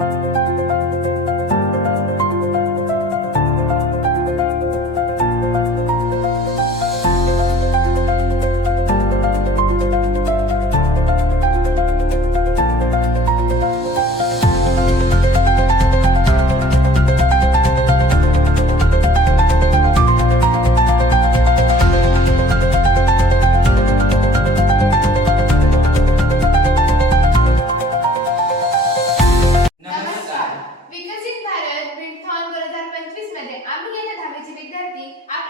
you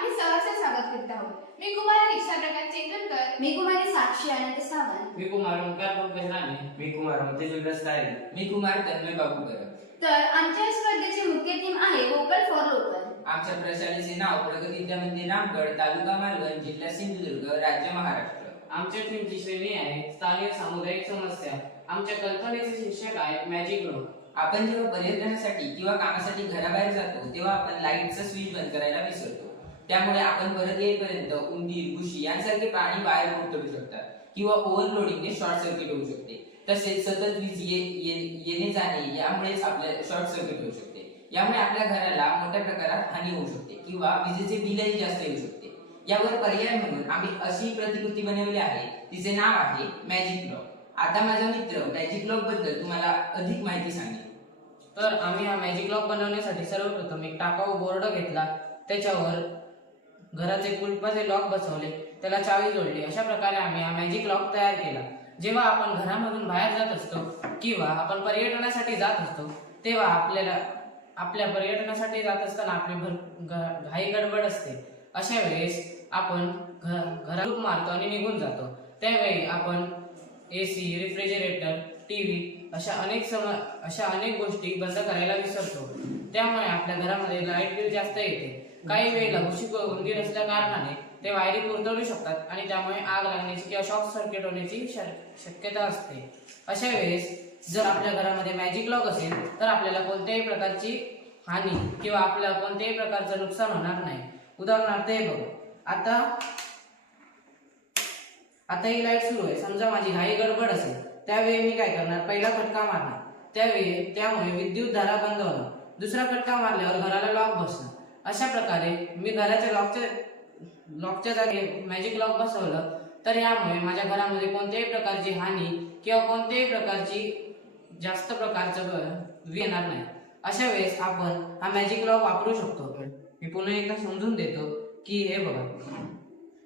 आपले सहर्ष स्वागत करीत आहोत. मी कुमार दीक्षा प्रकाश चेंदुरकर मी कुमारी साक्षी आनंद सावंत. मी कुमार ओंकार पंकज राणे मी कुमार मते जुलस तारे मी कुमार तन्मय बाबूकर तर आमच्या स्पर्धेची मुख्य थीम आहे वोकल फॉर लोकल आमच्या प्रशालेचे नाव प्रगती विद्या मंदिर रामगड तालुका मालवण जिल्हा सिंधुदुर्ग राज्य महाराष्ट्र. आमच्या टीमची श्रेणी आहे स्थानिक सामुदायिक समस्या. आमच्या कल्पनेचे शीर्षक आहे मॅजिक लोक आपण जेव्हा पर्यटनासाठी किंवा कामासाठी घराबाहेर जातो तेव्हा आपण लाईटचा स्विच बंद करायला विसरतो. त्यामुळे आपण परत येईपर्यंत उंदीर घुशी यांसारखे प्राणी बाहेर पडू शकतात किंवा ओव्हरलोडिंगने शॉर्ट सर्किट होऊ शकते. तसेच सतत वीज ये- येणे जाणे यामुळेच आपल्या शॉर्ट सर्किट होऊ शकते. यामुळे आपल्या घराला मोठ्या प्रकारात हानी होऊ शकते किंवा विजेचे बिलही जास्त येऊ शकते. यावर पर्याय म्हणून आम्ही अशी प्रतिकृती बनवली आहे. तिचे नाव आहे मॅजिक लॉक आता माझा मित्र मॅजिक लॉकबद्दल तुम्हाला अधिक माहिती सांगेल. तर आम्ही हा मॅजिक लॉक बनवण्यासाठी सर्वप्रथम एक टाकाऊ बोर्ड घेतला. त्याच्यावर घराचे कुलपाचे लॉक बसवले. त्याला चावी जोडली. अशा प्रकारे आम्ही हा मॅजिक लॉक तयार केला. जेव्हा आपण घरामधून बाहेर जात असतो किंवा आपण पर्यटनासाठी जात असतो तेव्हा आपल्याला आपल्या पर्यटनासाठी जात असताना आपली भर घाई गडबड असते. अशा वेळेस आपण घ- घरात मारतो आणि निघून जातो. त्यावेळी आपण ए सी रेफ्रिजरेटर टीव्ही अशा अनेक सम अशा अनेक गोष्टी बंद करायला विसरतो. त्यामुळे आपल्या घरामध्ये लाइट बिल जास्त येते. काही वेळेला घुशी उंदीर असल्या कारणाने ते वायरिंग गुंतवू शकतात आणि त्यामुळे आग लागण्याची किंवा शॉर्ट सर्किट होण्याची शक्यता असते. अशा वेळेस जर आपल्या घरामध्ये मॅजिक लॉक असेल तर आपल्याला कोणत्याही प्रकारची हानी किंवा आपल्याला कोणत्याही प्रकारचं नुकसान होणार नाही. उदाहरणार्थ हे बघ. आता आता ही लाइट सुरू आहे. समजा माझी घाई गडबड असेल. त्यावेळी मी काय करणार? पहिला फटका मारणार. त्यावेळी त्यामुळे विद्युत धारा बंद होणार. दुसरा फटका मारल्यावर घराला लॉक बसणार अशा प्रकारे मी घराच्या लॉकच्या लॉकच्या जागे मॅजिक लॉक बसवलं. तर यामुळे माझ्या घरामध्ये कोणत्याही प्रकारची हानी किंवा कोणत्याही प्रकारची जास्त प्रकारचं येणार नाही. अशा वेळेस आपण हा मॅजिक लॉक वापरू शकतो. मी पुन्हा एकदा समजून देतो की हे बघा.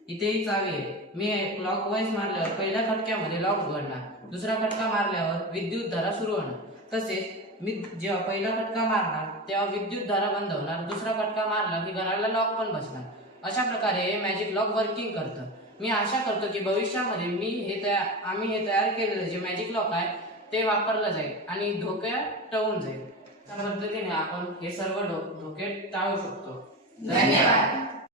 इथे ही चावी आहे. मी क्लॉक वाईज मारल्यावर पहिल्या खटक्यामध्ये लॉक उघडणार. दुसरा खटका मारल्यावर विद्युत धारा सुरू होणार. तसेच मी जेव्हा पहिला फटका मारणार तेव्हा विद्युत धारा बंद होणार दुसरा फटका मारला की घराला लॉक पण बसणार. अशा प्रकारे हे मॅजिक लॉक वर्किंग करतं. मी आशा करतो की भविष्यामध्ये मी हे तयार आम्ही हे तयार केलेलं जे मॅजिक लॉक आहे ते वापरलं जाईल आणि धोक्या टळून जाईल. त्या पद्धतीने आपण हे सर्व धोके टाळू शकतो. धन्यवाद.